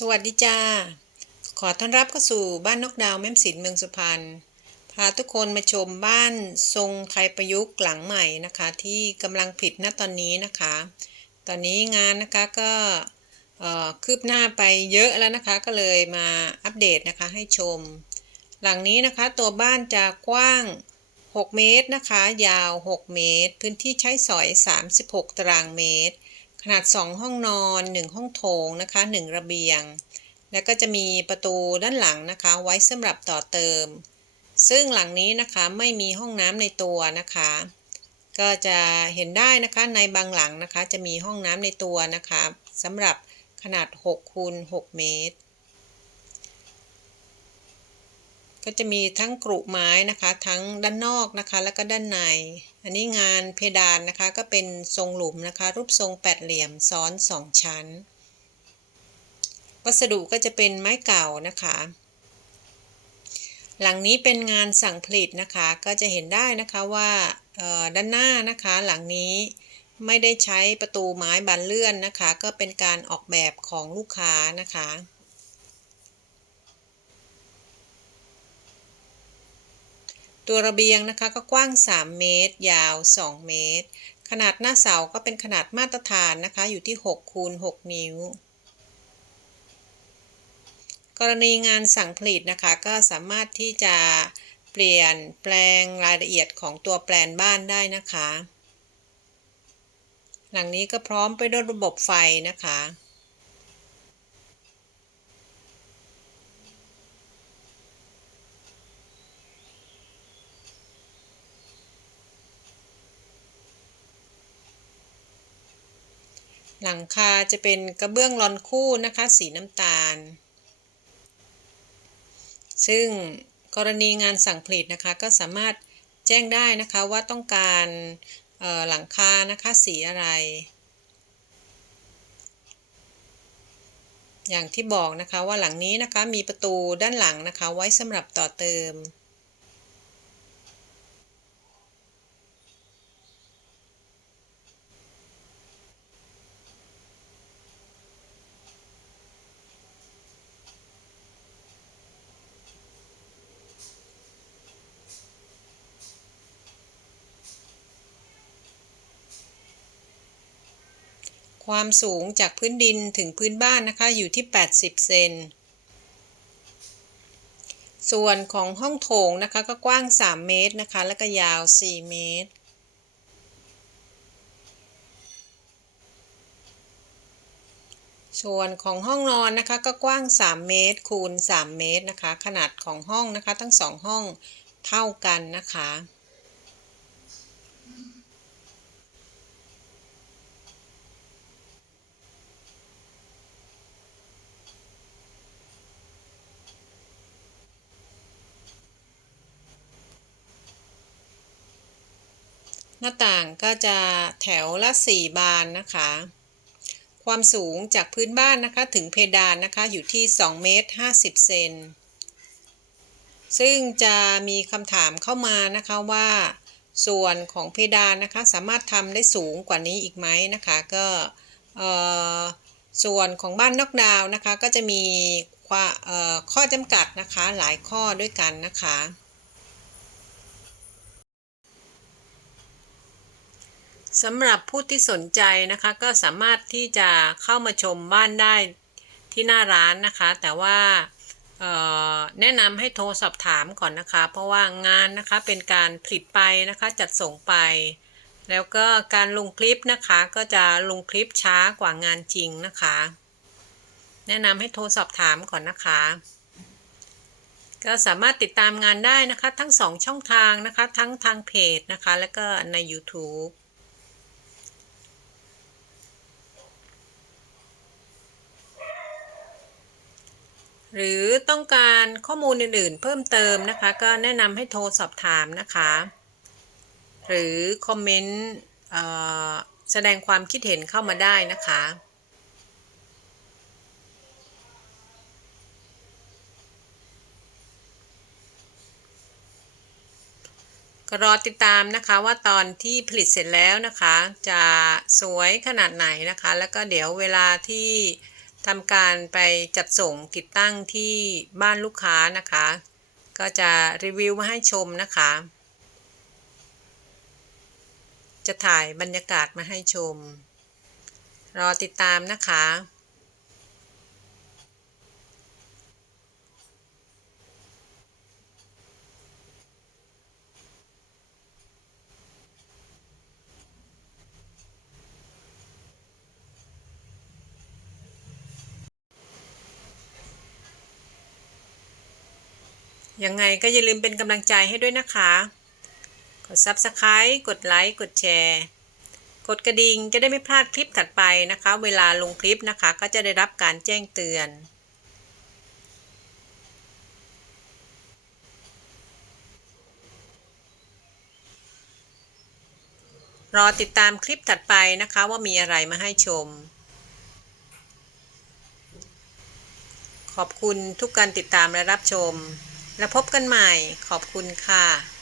สวัสดีจ้า ขอต้อนรับเข้าสู่บ้านนกดาวแม่มศิลป์เมืองสุพรรณ พาทุกคนมาชมบ้านทรงไทยประยุกต์หลังใหม่นะคะ ที่กำลังผลิตณตอนนี้นะคะ ตอนนี้งานนะคะก็คืบหน้าไปเยอะแล้วนะคะ ก็เลยมาอัปเดตนะคะให้ชม หลังนี้นะคะตัวบ้านจะกว้าง 6 เมตรนะคะ ยาว 6 เมตร พื้นที่ใช้สอย 36 ตารางเมตร ขนาด 2 ห้องนอน 1 ห้องโถงนะคะ 1 ระเบียง แล้วก็จะมีประตูด้านหลังนะคะ ไว้สำหรับต่อเติม ซึ่งหลังนี้นะคะไม่มีห้องน้ำในตัวนะคะ ก็จะเห็นได้นะคะในบางหลังนะคะ จะมีห้องน้ำในตัวนะคะสำหรับขนาด6คูณ6เมตร ก็จะมีทั้งกรุไม้นะคะทั้งด้านนอกนะคะแล้วก็ด้านใน อันนี้งานเพดานนะคะก็เป็นทรงหลุมนะคะ รูปทรงแปดเหลี่ยมซ้อนสองชั้น วัสดุก็จะเป็นไม้เก่านะคะ หลังนี้เป็นงานสั่งผลิตนะคะก็จะเห็นได้นะคะว่าด้านหน้านะคะหลังนี้ไม่ได้ใช้ประตูไม้บานเลื่อนนะคะ ก็เป็นการออกแบบของลูกค้านะคะ ตัวระเบียงนะคะก็กว้าง 3 เมตร ยาว 2 เมตร ขนาดหน้าเสาก็เป็นขนาดมาตรฐานนะคะ อยู่ที่6คูณ6นิ้ว กรณีงานสั่งผลิตนะคะ ก็สามารถที่จะเปลี่ยนแปลงรายละเอียดของตัวแปลนบ้านได้นะคะ หลังนี้ก็พร้อมไปด้วยระบบไฟนะคะ หลังคาจะเป็นกระเบื้องลอนคู่นะคะสีน้ำตาล ซึ่งกรณีงานสั่งผลิตนะคะก็สามารถแจ้งได้นะคะว่าต้องการหลังคานะคะสีอะไร อย่างที่บอกนะคะว่าหลังนี้นะคะมีประตูด้านหลังนะคะไว้สำหรับต่อเติม ความสูงจากพื้นดินถึงพื้นบ้านนะคะอยู่ที่ 80 เซน ส่วนของห้องโถงนะคะก็กว้าง 3 เมตรนะคะ แล้วก็ยาว 4 เมตร ส่วนของห้องนอนนะคะก็กว้าง 3 เมตร คูณ 3 เมตรนะคะ ขนาดของห้องนะคะทั้ง 2 ห้องเท่ากันนะคะ น้าต่างก็จะแถวละ 4 บานนะคะ ความสูงจากพื้นบ้านนะคะถึงเพดานนะคะอยู่ที่2เมตร50เซนซึ่งจะมีคำถามเข้ามานะคะว่าส่วนของเพดานนะคะสามารถทำได้สูงกว่านี้อีกไหมนะคะก็ส่วนของบ้านนอกดาวนะคะก็จะมีข้อจำกัดนะคะหลายข้อด้วยกันนะคะ สำหรับผู้ที่สนใจนะคะ ก็สามารถที่จะเข้ามาชมบ้านได้ที่หน้าร้านนะคะ แต่ว่าแนะนำให้โทรสอบถามก่อนนะคะ เพราะว่างานนะคะเป็นการผลิตไปนะคะจัดส่งไป แล้วก็การลงคลิปนะคะก็จะลงคลิปช้ากว่างานจริงนะคะ แนะนำให้โทรสอบถามก่อนนะคะ ก็สามารถติดตามงานได้นะคะ ทั้ง2ช่องทางนะคะ ทั้งทางเพจนะคะ แล้วก็ใน YouTube หรือต้องการข้อมูลอื่นๆ เพิ่มเติมนะคะ ก็แนะนำให้โทรสอบถามนะคะ หรือคอมเมนต์แสดงความคิดเห็นเข้ามาได้นะคะก็รอติดตามนะคะว่าตอนที่ผลิตเสร็จแล้วนะคะ จะสวยขนาดไหนนะคะ แล้วก็เดี๋ยวเวลาที่ ทำการไปจัดส่งติดตั้งที่บ้านลูกค้านะคะ ก็จะรีวิวมาให้ชมนะคะ จะถ่ายบรรยากาศมาให้ชม รอติดตามนะคะ ยังไงก็อย่าลืมเป็นกำลังใจให้ด้วยนะคะ กด Subscribe กดไลค์ กดแชร์ กดกระดิ่งจะได้ไม่พลาดคลิปถัดไปนะคะ เวลาลงคลิปนะคะ ก็จะได้รับการแจ้งเตือนรอติดตามคลิปถัดไปนะคะว่ามีอะไรมาให้ชม ขอบคุณทุกการติดตามและรับชม แล้วพบกันใหม่ขอบคุณค่ะ